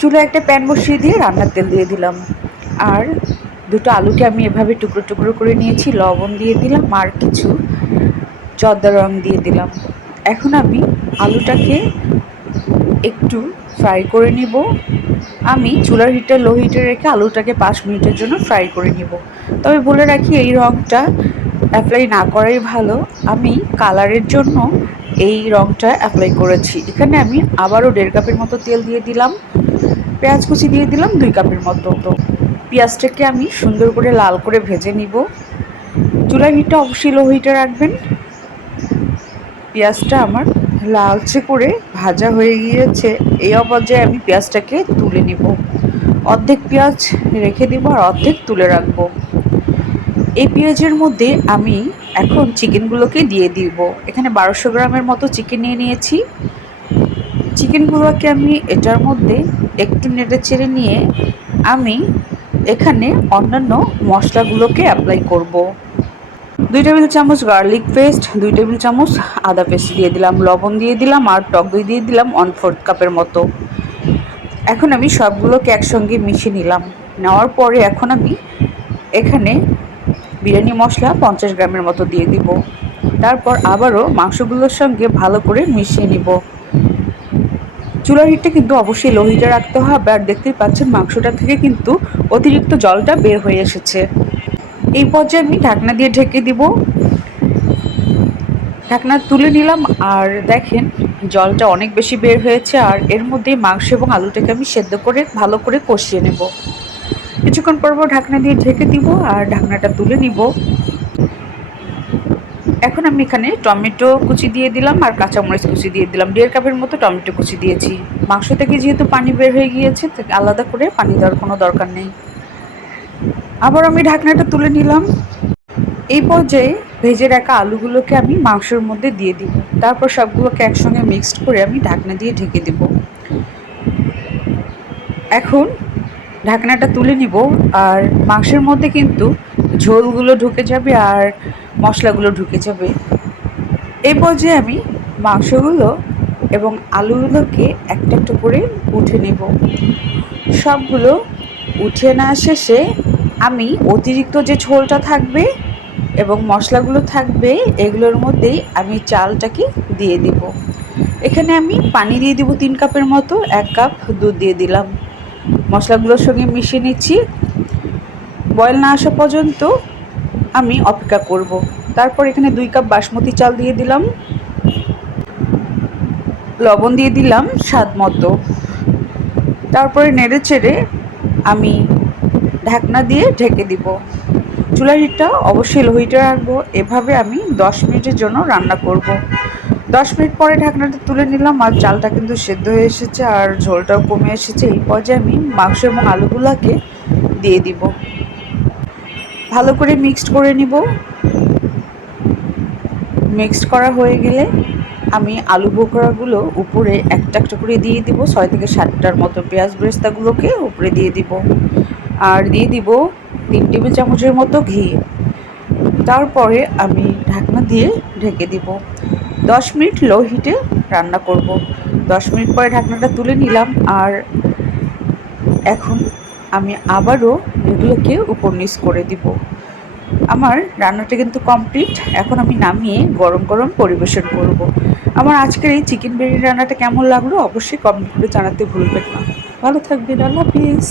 চুলে একটা প্যান বসিয়ে দিয়ে রান্নার তেল দিয়ে দিলাম। আর দুটো আলুকে আমি এভাবে টুকরো টুকরো করে নিয়েছি, লবণ দিয়ে দিলাম আর কিছু জর্দা রং দিয়ে দিলাম। এখন আমি আলুটাকে একটু ফ্রাই করে নিব। আমি চুলার হিটে লো হিটে রেখে আলুটাকে পাঁচ মিনিটের জন্য ফ্রাই করে নিব। তবে বলে রাখি, এই রঙটা অ্যাপ্লাই না করাই ভালো। আমি কালারের জন্য এই রঙটা অ্যাপ্লাই করেছি। এখানে আমি আবারও দেড় কাপের মতো তেল দিয়ে দিলাম। পেঁয়াজ কুচি দিয়ে দিলাম দুই কাপের মতো। তো পেঁয়াজটাকে আমি সুন্দর করে লাল করে ভেজে নিব। চুলার হিটটা অবশ্যই লো হিটে রাখবেন। পেঁয়াজটা আমার লালচে করে ভাজা হয়ে গিয়েছে। এই অপর্যায়ে আমি পেঁয়াজটাকে তুলে নিব। অর্ধেক পেঁয়াজ রেখে দিব আর অর্ধেক তুলে রাখব। এই পেঁয়াজের মধ্যে আমি এখন চিকেনগুলোকে দিয়ে দিব। এখানে বারোশো গ্রামের মতো চিকেন নিয়ে নিয়েছি। চিকেনগুলোকে আমি এটার মধ্যে একটু নেড়ে চেড়ে নিয়ে আমি এখানে অন্যান্য মশলাগুলোকে অ্যাপ্লাই করব। দুই টেবিল চামচ গার্লিক পেস্ট দুই টেবিল চামচ আদা পেস্ট দিয়ে দিলাম, লবণ দিয়ে দিলাম আর টক দই দিয়ে দিলাম ওয়ান ফোর্থ কাপের মতো। এখন আমি সবগুলোকে একসঙ্গে মিশিয়ে নিলাম। নেওয়ার পরে এখন আমি এখানে বিরিয়ানি মশলা পঞ্চাশ গ্রামের মতো দিয়ে দিব। তারপর আবারও মাংসগুলোর সঙ্গে ভালো করে মিশিয়ে নিব। চুলার হিটটা কিন্তু অবশ্যই লো হিটে রাখতে হবে আর দেখতেই পাচ্ছেন মাংসটা থেকে কিন্তু অতিরিক্ত জলটা বের হয়ে এসেছে। এই পর্যায়ে আমি ঢাকনা দিয়ে ঢেকে দিব। ঢাকনা তুলে নিলাম আর দেখেন জলটা অনেক বেশি বের হয়েছে আর এর মধ্যে মাংস এবং আলুটাকে আমি সেদ্ধ করে ভালো করে কষিয়ে নেব। কিছুক্ষণ পর ঢাকনা দিয়ে ঢেকে দিব আর ঢাকনাটা তুলে নিব। এখন আমি এখানে টমেটো কুচি দিয়ে দিলাম আর কাঁচামরিচ কুচি দিয়ে দিলাম। দেড় কাপের মতো টমেটো কুচি দিয়েছি। মাংস থেকে যেহেতু পানি বের হয়ে গিয়েছে আলাদা করে পানি দেওয়ার কোনো দরকার নেই। আবার আমি ঢাকনাটা তুলে নিলাম। এই পর্যায়ে ভেজে রাখা আলুগুলোকে আমি মাংসের মধ্যে দিয়ে দিব। তারপর সবগুলোকে একসঙ্গে মিক্সড করে আমি ঢাকনা দিয়ে ঢেকে দেব। এখন ঢাকনাটা তুলে নিব আর মাংসের মধ্যে কিন্তু ঝোলগুলো ঢুকে যাবে আর মশলাগুলো ঢুকে যাবে। এই পর্যায়ে আমি মাংসগুলো এবং আলুগুলোকে একটা একটা করে উঠে নেব। সবগুলো উঠে না শেষে আমি অতিরিক্ত যে ঝোলটা থাকবে এবং মশলাগুলো থাকবে, এগুলোর মধ্যেই আমি চালটাকে দিয়ে দিব। এখানে আমি পানি দিয়ে দিব তিন কাপের মতো, এক কাপ দুধ দিয়ে দিলাম। মশলাগুলোর সঙ্গে মিশিয়ে নিচ্ছি। বয়েল না আসা পর্যন্ত আমি অপেক্ষা করব। তারপর এখানে দুই কাপ বাসমতি চাল দিয়ে দিলাম। লবণ দিয়ে দিলাম স্বাদ মতো। তারপরে নেড়ে চেড়ে আমি ঢাকনা দিয়ে ঢেকে দিব। চুলার হিটটা অবশ্যই লো হিটে রাখব। এভাবে আমি দশ মিনিটের জন্য রান্না করব। দশ মিনিট পরে ঢাকনাটা তুলে নিলাম আর চালটা কিন্তু সেদ্ধ হয়ে এসেছে আর ঝোলটাও কমে এসেছে। এই পর্যায়ে আমি মাংস এবং আলুগুলাকে দিয়ে দিব। ভালো করে মিক্সড করে নিব। মিক্সড করা হয়ে গেলে আমি আলু বোকরাগুলো উপরে একটা একটা করে দিয়ে দিব। ছয় থেকে সাতটার মতো পেঁয়াজ ব্রেস্তাগুলোকে উপরে দিয়ে দিব। আর দিয়ে দিব তিন টেবিল চামচের মতো ঘি। তারপরে আমি ঢাকনা দিয়ে ঢেকে দিব। দশ মিনিট লো হিটে রান্না করব। দশ মিনিট পরে ঢাকনাটা তুলে নিলাম আর এখন আমি আবারও এগুলোকে উপর নিচ করে দিব। আমার রান্নাটা কিন্তু কমপ্লিট। এখন আমি নামিয়ে গরম গরম পরিবেশন করব। আমার আজকের এই চিকেন বিরিয়ানি রান্নাটা কেমন লাগল অবশ্যই কমেন্ট করে জানাতে ভুলবেন না। ভালো থাকবেন, আল্লাহ হাফিজ।